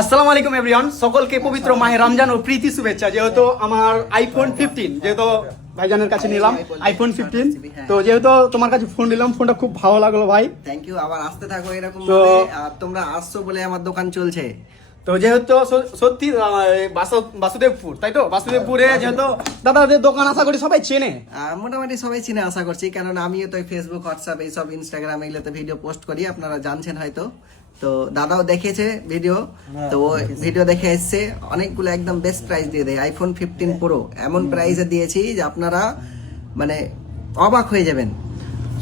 আসসালামু আলাইকুম এভরিওয়ান, সকলকে পবিত্র মাহে রমজান ও প্রীতি শুভেচ্ছা। যেহেতু আমার আইফোন 15 যেহেতু ভাইজানের কাছে নিলাম আইফোন 15, তো যেহেতু তোমার কাছে ফোন নিলাম, ফোনটা খুব ভালো লাগলো ভাই। Thank you. আবার আসতে থাকো এরকম ভাবে, আর তোমরা আসছো বলে আমার দোকান চলছে। তো যেহেতু সত্যি বাসুদেবপুর, তাই তো বাসুদেবপুরে যেহেতু দাদাদের দোকান আশা করি সবাই চেনে। মোটামুটি সবাই চিনে আশা করছি, কারণ আমিও তো ফেসবুক, হোয়াটসঅ্যাপ, এইসব ইনস্টাগ্রাম এগুলোতে ভিডিও পোস্ট করি, আপনারা জানছেন হয়তো। তো দাদাও দেখেছে ভিডিও, তো ও ভিডিও দেখে এসছে। অনেকগুলো একদম বেস্ট প্রাইস দিয়ে দেয়। আইফোন 15 প্রো এমন প্রাইসে দিয়েছি যে আপনারা মানে অবাক হয়ে যাবেন।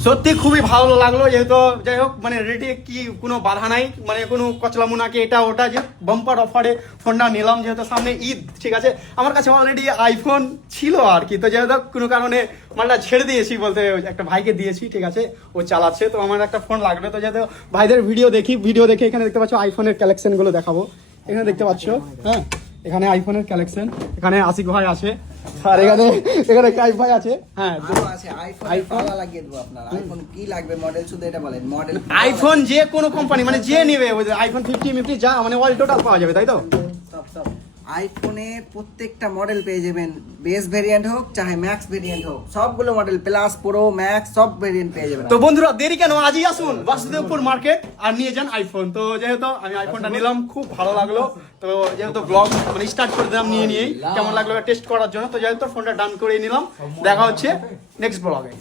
সত্যি খুবই ভালো লাগলো। যেহেতু যাই হোক, মানে রেটে কি কোনো বাধা নাই, মানে কোনো কচলা মুনাকে এটা ওটা, যে বাম্পার অফারে ফোনটা নিলাম। যেহেতু সামনে ঈদ, ঠিক আছে, আমার কাছে অলরেডি আইফোন ছিল আর কি, তো যেহেতু কোনো কারণে মালটা ছেড়ে দিয়েছি, বলতে একটা ভাইকে দিয়েছি, ঠিক আছে, ও চালাচ্ছে। তো আমার একটা ফোন লাগবে, তো যেহেতু ভাইদের ভিডিও দেখে এখানে দেখতে পাচ্ছ আইফোনের কালেকশনগুলো দেখাবো। এখানে দেখতে পাচ্ছ, হ্যাঁ, এখানে আইফোনের কালেকশন, এখানে আশিক ভাই আছে, আর এখানে কাইফ ভাই আছে। হ্যাঁ, আইফোন লাগিয়ে দেবো আপনার। আইফোন কি লাগবে মডেল, শুধু এটা বলেন মডেল। আইফোন যে কোনো কোম্পানি, মানে যে নেবে আইফোন 50 যা মানে অল টোটাল পাওয়া যাবে, তাই তো? আইফোনের প্রত্যেকটা মডেল পেয়ে যাবেন, বেস ভেরিয়েন্ট হোক চাহে ম্যাক্স ভেরিয়েন্ট হোক, সবগুলো মডেল প্লাস প্রো ম্যাক্স সব ভেরিয়েন্ট পেয়ে যাবেন। তো বন্ধুরা দেরি কেন, আজই আসুন বাসুদেবপুর মার্কেট আর নিয়ে যান আইফোন। তো যেহেতু আমি আইফোনটা নিলাম, খুব ভালো লাগলো। তো যেহেতু ব্লগ মানে স্টার্ট করে দিলাম নিয়েই, কেমন লাগলো টেস্ট করার জন্য। তো যেহেতু ফোনটা ডান করে নিলাম, দেখা হচ্ছে নেক্সট ব্লগে।